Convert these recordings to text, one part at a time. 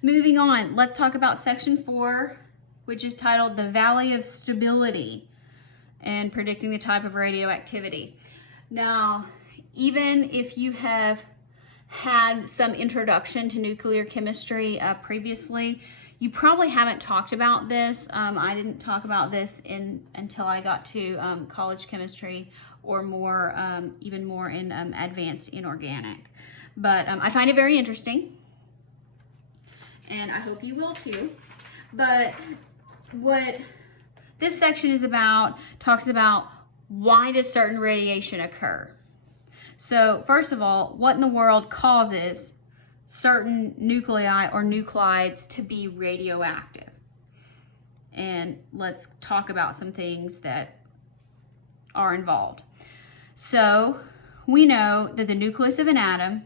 Moving on, let's talk about section 4, which is titled The Valley of Stability and Predicting the Type of Radioactivity. Now, even if you have had some introduction to nuclear chemistry previously, you probably haven't talked about this. I didn't talk about this until I got to college chemistry, or more, even more in advanced inorganic. But I find it very interesting, and I hope you will too. But what this section is about, talks about why does certain radiation occur. So first of all, what in the world causes certain nuclei or nuclides to be radioactive? And let's talk about some things that are involved. So we know that the nucleus of an atom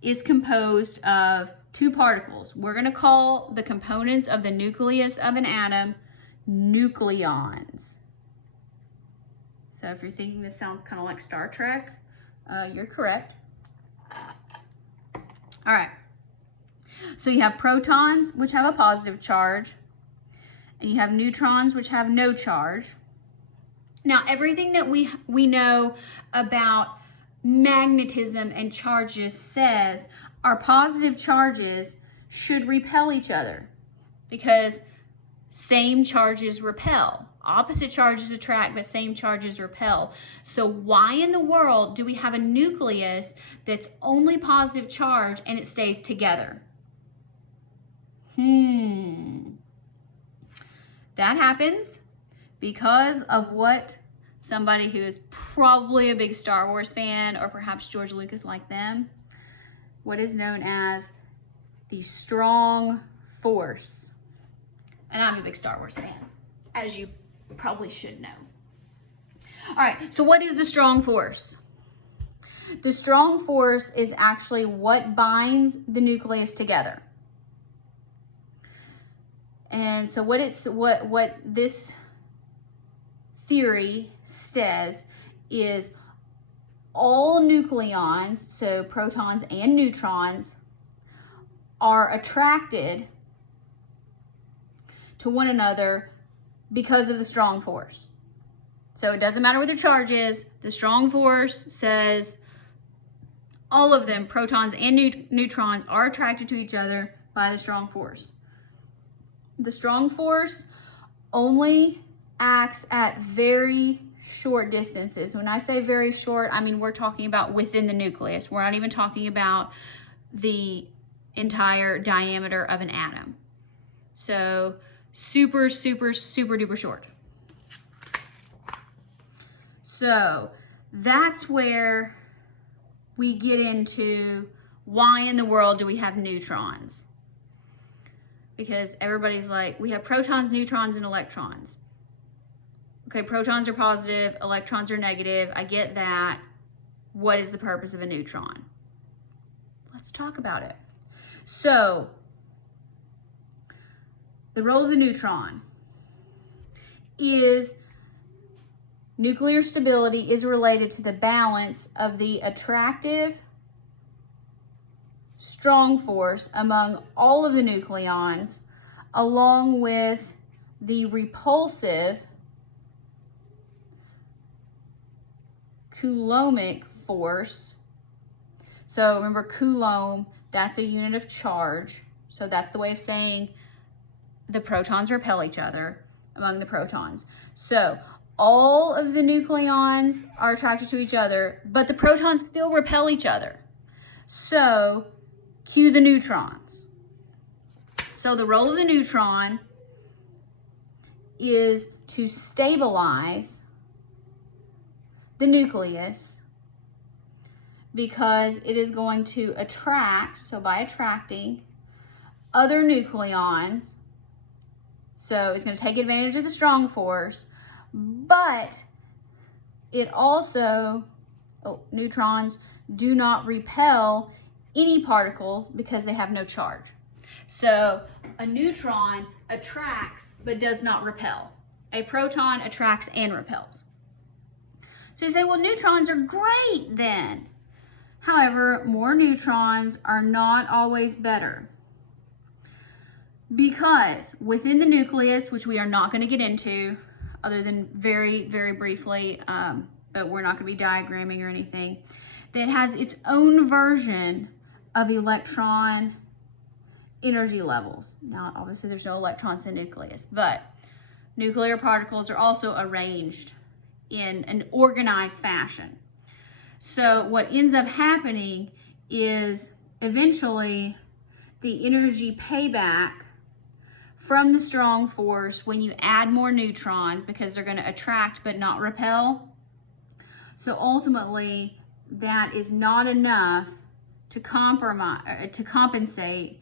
is composed of two particles. We're going to call the components of the nucleus of an atom nucleons. So if you're thinking this sounds kind of like Star Trek, you're correct. All right. So you have protons, which have a positive charge, and you have neutrons, which have no charge. Now, everything that we know about magnetism and charges says our positive charges should repel each other, because same charges repel. Opposite charges attract, but same charges repel. So why in the world do we have a nucleus that's only positive charge and it stays together? That happens because of what somebody who is probably a big Star Wars fan, or perhaps George Lucas like them, what is known as the strong force. And I'm a big Star Wars fan, as you probably should know. All right, so what is the strong force? The strong force is actually what binds the nucleus together. And so what this theory says is all nucleons, so protons and neutrons, are attracted to one another because of the strong force. So it doesn't matter what their charge is, the strong force says all of them, protons and neutrons, are attracted to each other by the strong force. The strong force only acts at very short distances. When I say very short, I mean we're talking about within the nucleus. We're not even talking about the entire diameter of an atom. So super, super, super duper short. So that's where we get into why in the world do we have neutrons? Because everybody's like, we have protons, neutrons, and electrons. Okay, protons are positive, electrons are negative. I get that. What is the purpose of a neutron? Let's talk about it. So, the role of the neutron is nuclear stability is related to the balance of the attractive strong force among all of the nucleons, along with the repulsive coulombic force. So remember, coulomb, that's a unit of charge. So that's the way of saying the protons repel each other among the protons. So all of the nucleons are attracted to each other, but the protons still repel each other. So cue the neutrons. So the role of the neutron is to stabilize the nucleus, because it is going to attract, so by attracting other nucleons, so it's going to take advantage of the strong force, but it also, neutrons do not repel any particles because they have no charge. So a neutron attracts but does not repel. A proton attracts and repels. So you say, well, neutrons are great then. However, more neutrons are not always better. Because within the nucleus, which we are not going to get into other than very, very briefly, but we're not going to be diagramming or anything, that has its own version of electron energy levels. Now, obviously, there's no electrons in the nucleus, but nuclear particles are also arranged in an organized fashion. So what ends up happening is eventually the energy payback from the strong force when you add more neutrons, because they're going to attract but not repel. So ultimately, that is not enough to compensate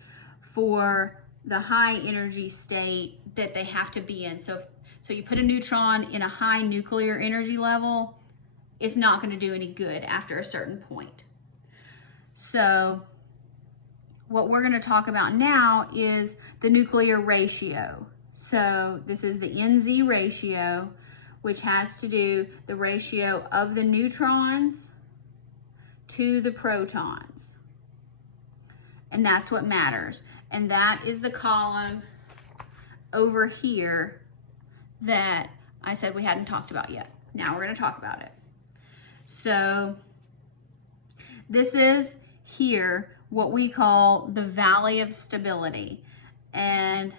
for the high energy state that they have to be in. So you put a neutron in a high nuclear energy level, it's not going to do any good after a certain point. So what we're going to talk about now is the nuclear ratio. So this is the NZ ratio, which has to do the ratio of the neutrons to the protons. And that's what matters. And that is the column over here that I said we hadn't talked about yet. Now we're going to talk about it. So this is here what we call the valley of stability. And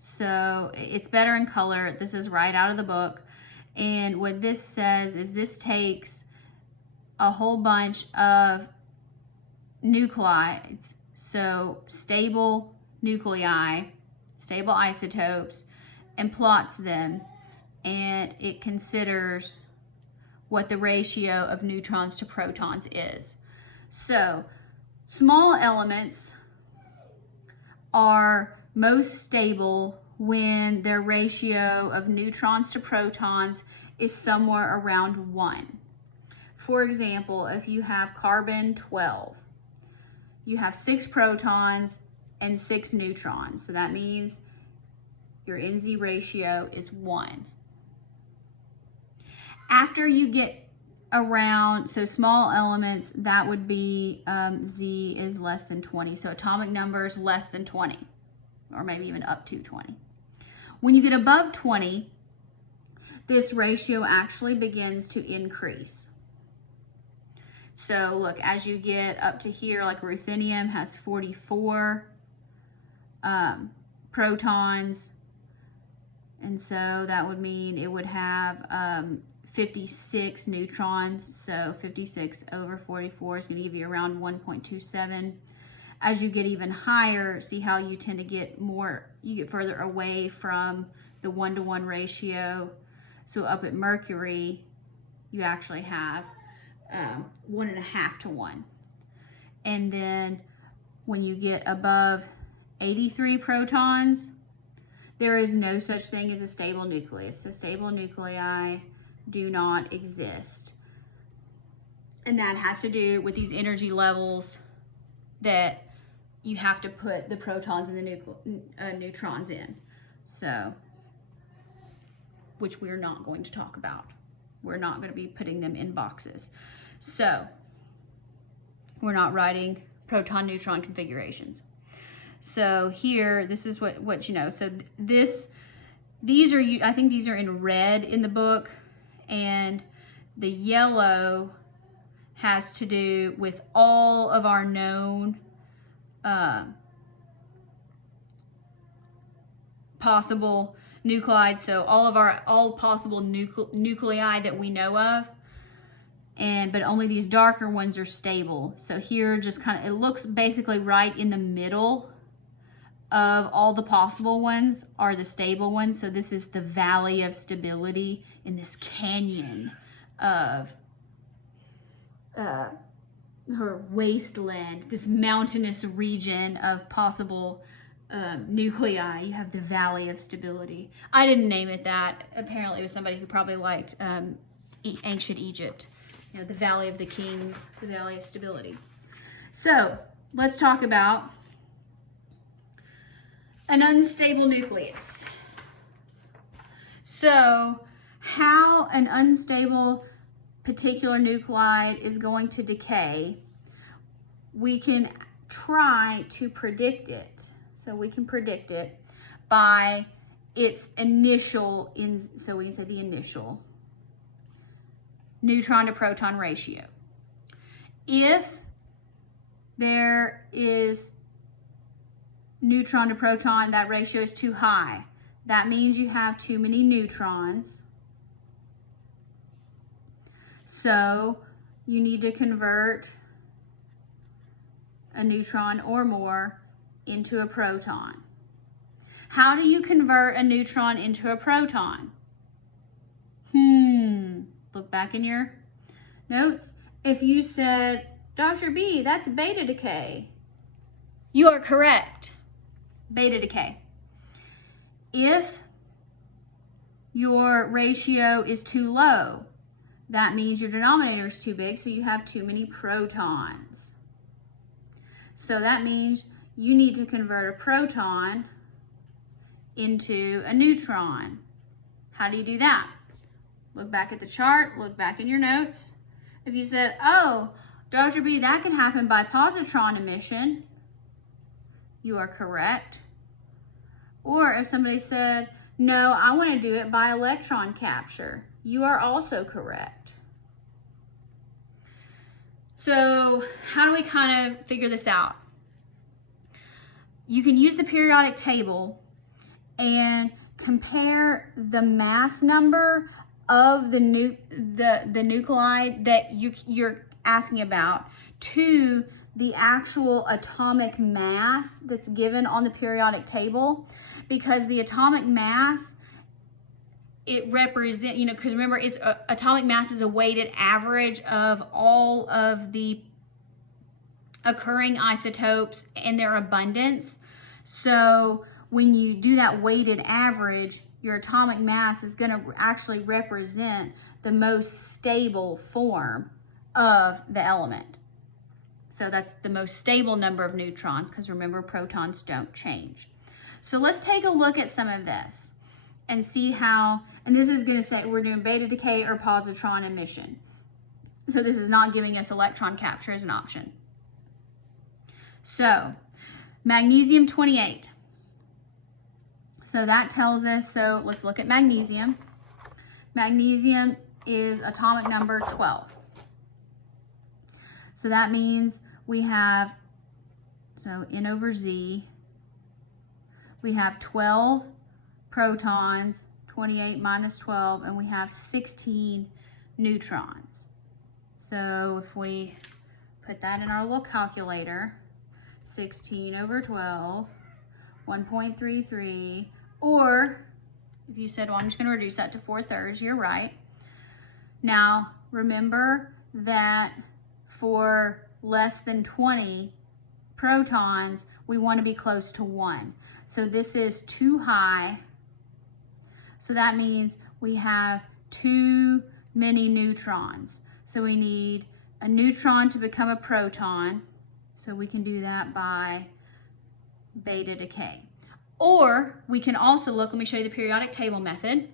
so it's better in color. This is right out of the book. And what this says is this takes a whole bunch of nuclides, so stable nuclei, stable isotopes, and plots them, and it considers what the ratio of neutrons to protons is. So small elements are most stable when their ratio of neutrons to protons is somewhere around 1. For example, if you have carbon 12, you have 6 protons and 6 neutrons. So that means your NZ ratio is 1. After you get around, so small elements, that would be Z is less than 20. So atomic numbers less than 20, or maybe even up to 20. When you get above 20, this ratio actually begins to increase. So look, as you get up to here, like ruthenium has 44 protons, and so that would mean it would have 56 neutrons. So 56 over 44 is going to give you around 1.27. As you get even higher, see how you tend to get more, you get further away from the 1-to-1 ratio. So up at Mercury, you actually have 1.5 to 1. And then when you get above 83 protons, there is no such thing as a stable nucleus. So stable nuclei do not exist. And that has to do with these energy levels that you have to put the protons and the neutrons in. So, which we're not going to talk about. We're not going to be putting them in boxes. So, we're not writing proton-neutron configurations. So here, this is what you know. So these are, I think these are in red in the book, and the yellow has to do with all of our known possible nuclides. So all possible nuclei that we know of. But only these darker ones are stable. So here just kind of, it looks basically right in the middle of all the possible ones are the stable ones. So this is the valley of stability in this canyon of her wasteland, this mountainous region of possible nuclei. You have the valley of stability. I didn't name it that. Apparently it was somebody who probably liked ancient Egypt. You know, the Valley of the Kings, the Valley of Stability. So, let's talk about an unstable nucleus. So, how an unstable particular nuclide is going to decay, we can try to predict it. so we can predict it by its initial, so we can say the initial neutron to proton ratio. If there is neutron to proton, that ratio is too high. That means you have too many neutrons. So you need to convert a neutron or more into a proton. How do you convert a neutron into a proton? Look back in your notes. If you said, Dr. B, that's beta decay, you are correct. Beta decay. If your ratio is too low, that means your denominator is too big, so you have too many protons. So that means you need to convert a proton into a neutron. How do you do that? Look back at the chart, look back in your notes. If you said, oh, Dr. B, that can happen by positron emission, you are correct. Or if somebody said, no, I want to do it by electron capture, you are also correct. So how do we kind of figure this out? You can use the periodic table and compare the mass number of the nuclide that you're asking about to the actual atomic mass that's given on the periodic table, because the atomic mass, it represents, because remember, it's atomic mass is a weighted average of all of the occurring isotopes and their abundance. So when you do that weighted average, your atomic mass is going to actually represent the most stable form of the element. So that's the most stable number of neutrons, because remember, protons don't change. So let's take a look at some of this and see how, and this is going to say we're doing beta decay or positron emission. So this is not giving us electron capture as an option. So magnesium 28. So that tells us, so let's look at magnesium. Magnesium is atomic number 12. So that means we have, so N over Z, we have 12 protons, 28 minus 12, and we have 16 neutrons. So if we put that in our little calculator, 16 over 12, 1.33, or if you said, well, I'm just going to reduce that to 4/3, you're right. Now, remember that for less than 20 protons, we want to be close to 1. So this is too high. So that means we have too many neutrons. So we need a neutron to become a proton. So we can do that by beta decay. Or we can also look, let me show you the periodic table method.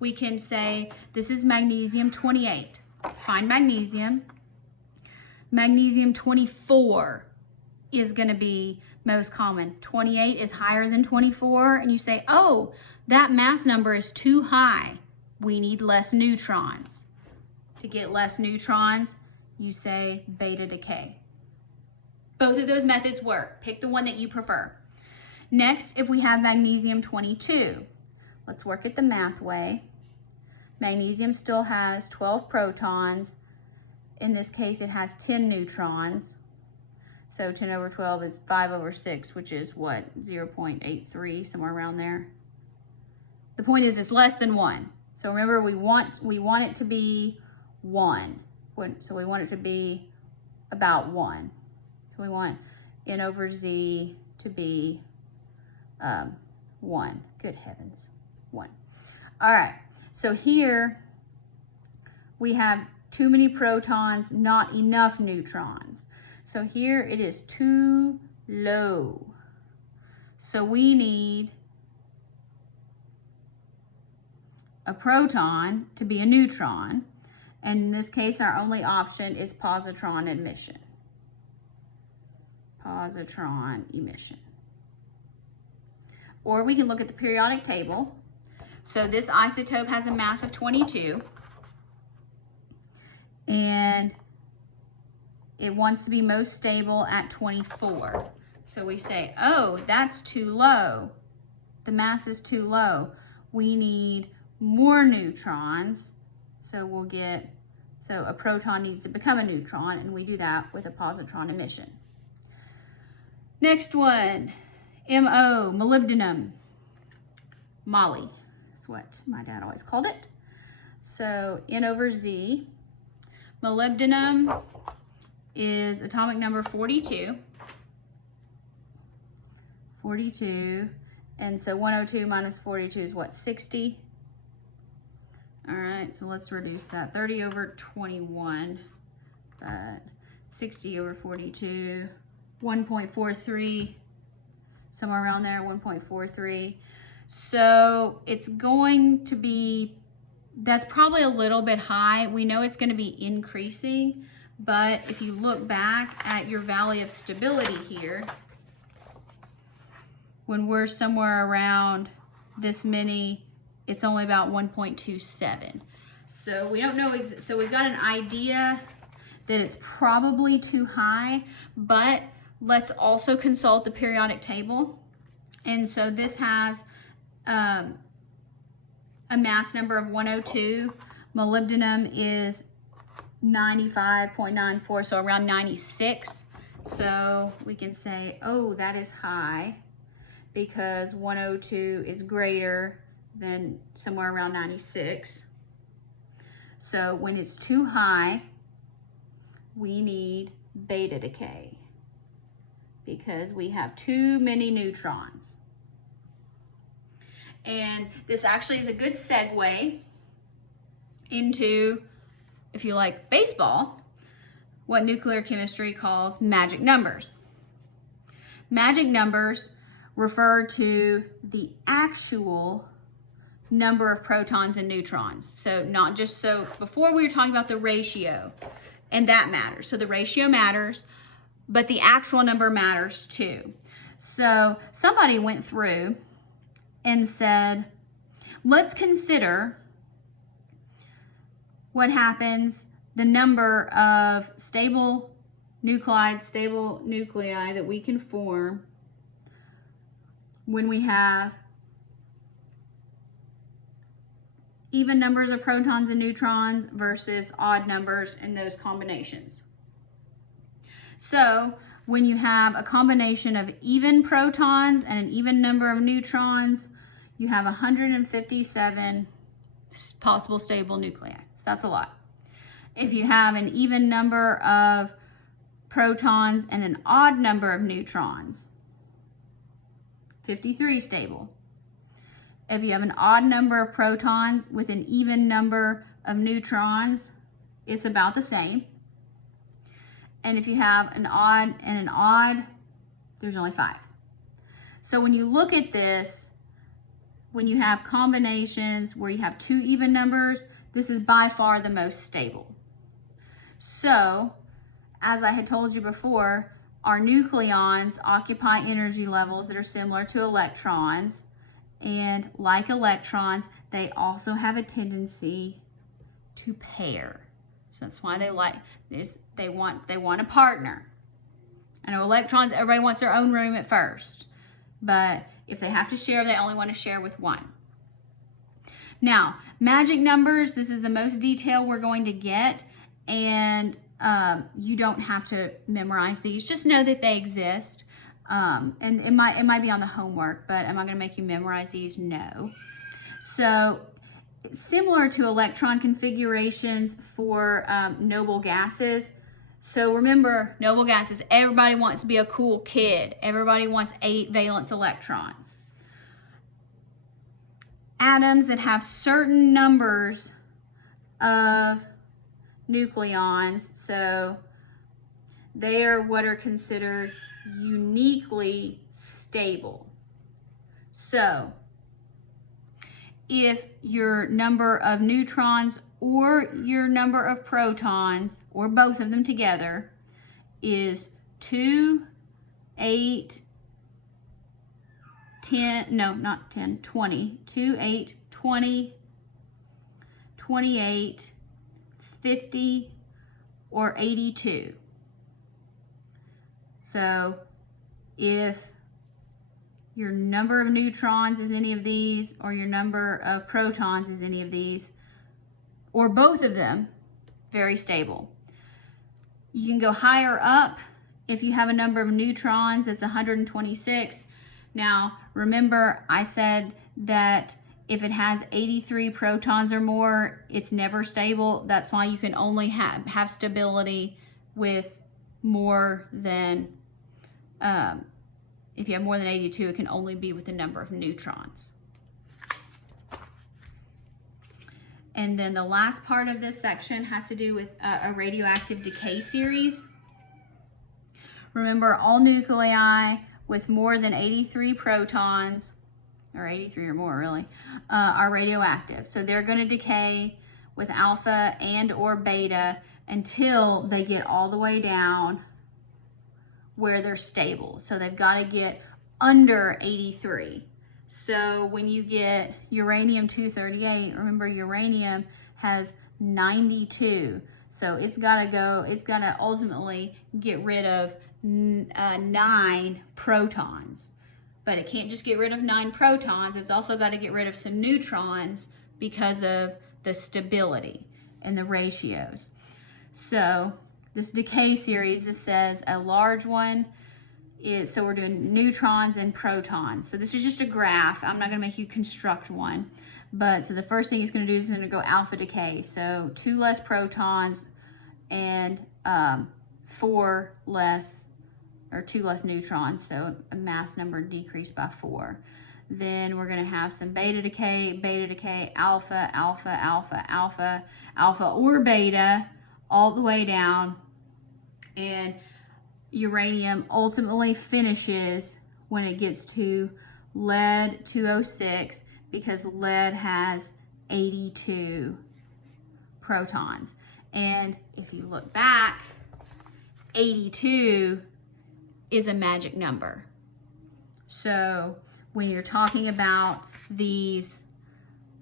We can say this is magnesium 28. Find magnesium. Magnesium 24 is going to be most common. 28 is higher than 24, and you say, oh, that mass number is too high. We need less neutrons. To get less neutrons, you say beta decay. Both of those methods work. Pick the one that you prefer. Next, if we have magnesium 22, let's work it the math way. Magnesium still has 12 protons. In this case, it has 10 neutrons. So 10 over 12 is 5 over 6, which is what, 0.83, somewhere around there. The point is it's less than 1. So remember, we want it to be 1. So we want it to be about 1. So we want N over Z to be 1. Good heavens, 1. All right, so here we have too many protons, not enough neutrons. So here it is too low. So we need a proton to be a neutron. And in this case, our only option is positron emission. Positron emission. or we can look at the periodic table. So this isotope has a mass of 22, and it wants to be most stable at 24. So we say, oh, that's too low. The mass is too low. We need more neutrons. So we'll get, so a proton needs to become a neutron, and we do that with a positron emission. Next one, MO, molybdenum. Molly, that's what my dad always called it. So N over Z. Molybdenum is atomic number 42. 42. And so 102 minus 42 is what, 60? All right, so let's reduce that. 30 over 21, but 60 over 42, 1.43, somewhere around there, 1.43. So it's going to be, that's probably a little bit high. We know it's going to be increasing, but if you look back at your valley of stability here, when we're somewhere around this many, it's only about 1.27. So we don't know, so we've got an idea that it's probably too high, but let's also consult the periodic table. And so this has a mass number of 102. Molybdenum is 95.94, so around 96. So we can say, oh, that is high because 102 is greater than somewhere around 96. So when it's too high, we need beta decay because we have too many neutrons. And this actually is a good segue into, if you like baseball, what nuclear chemistry calls magic numbers. Magic numbers refer to the actual number of protons and neutrons. So not just, so before we were talking about the ratio, and that matters. So the ratio matters, but the actual number matters too. So somebody went through and said, let's consider what happens, the number of stable nuclides, stable nuclei that we can form when we have even numbers of protons and neutrons versus odd numbers in those combinations. So when you have a combination of even protons and an even number of neutrons, you have 157 possible stable nuclei. So that's a lot. If you have an even number of protons and an odd number of neutrons, 53 stable. If you have an odd number of protons with an even number of neutrons, it's about the same. And if you have an odd and an odd, there's only 5. So when you look at this, when you have combinations where you have 2 even numbers, this is by far the most stable. So, as I had told you before, our nucleons occupy energy levels that are similar to electrons, and like electrons, they also have a tendency to pair. So that's why they like this. They want a partner. I know electrons, everybody wants their own room at first, but if they have to share, they only want to share with one. Now, magic numbers, this is the most detail we're going to get, and you don't have to memorize these. Just know that they exist. And it might be on the homework, but am I going to make you memorize these? No. So, similar to electron configurations for noble gases. So remember, noble gases, everybody wants to be a cool kid. Everybody wants 8 valence electrons. Atoms that have certain numbers of nucleons, so they are what are considered uniquely stable. So if your number of neutrons or your number of protons, or both of them together, is 2, 8, 10, no, not 10, 20, 2, 8, 20, 28, 50, or 82. So if your number of neutrons is any of these, or your number of protons is any of these, or both of them, very stable. You can go higher up if you have a number of neutrons that's 126. Now, remember I said that if it has 83 protons or more, it's never stable. That's why you can only have stability with more than, if you have more than 82, it can only be with the number of neutrons. And then the last part of this section has to do with a radioactive decay series. Remember, all nuclei with more than 83 protons, or 83 or more really, are radioactive. So they're going to decay with alpha and or beta until they get all the way down where they're stable. So they've got to get under 83. So when you get uranium-238, remember uranium has 92. So it's got to ultimately get rid of 9 protons. But it can't just get rid of 9 protons, it's also got to get rid of some neutrons because of the stability and the ratios. So this decay series, this says a large one is, so we're doing neutrons and protons. So this is just a graph. I'm not going to make you construct one. But so the first thing it's going to do is going to go alpha decay. So 2 less protons and 4 less, or 2 less neutrons. So a mass number decreased by 4. Then we're going to have some beta decay, alpha, alpha, alpha, alpha, alpha or beta, all the way down. And uranium ultimately finishes when it gets to lead 206, because lead has 82 protons. And if you look back, 82 is a magic number. So when you're talking about these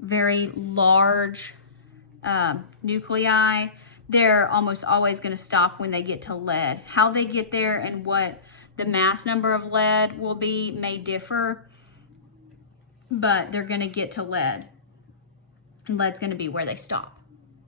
very large nuclei, they're almost always going to stop when they get to lead. How they get there and what the mass number of lead will be may differ, but they're going to get to lead, and lead's going to be where they stop.